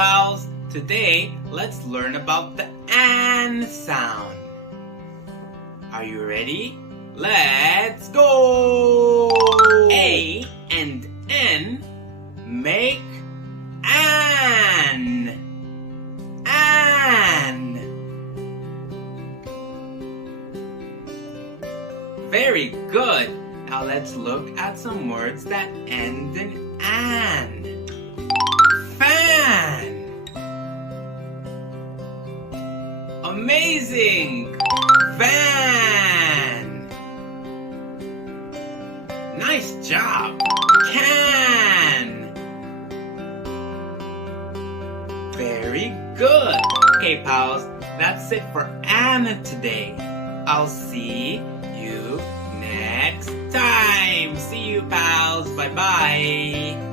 pals, today let's learn about the an sound. Are you ready? Let's go! A and N make an. An. Very good. Now let's look at some words that end in an. Fan. Amazing. Van. Nice job. Can. Very good. Okay, pals, that's it for an today. I'll see you next time. See you, pals. Bye-bye.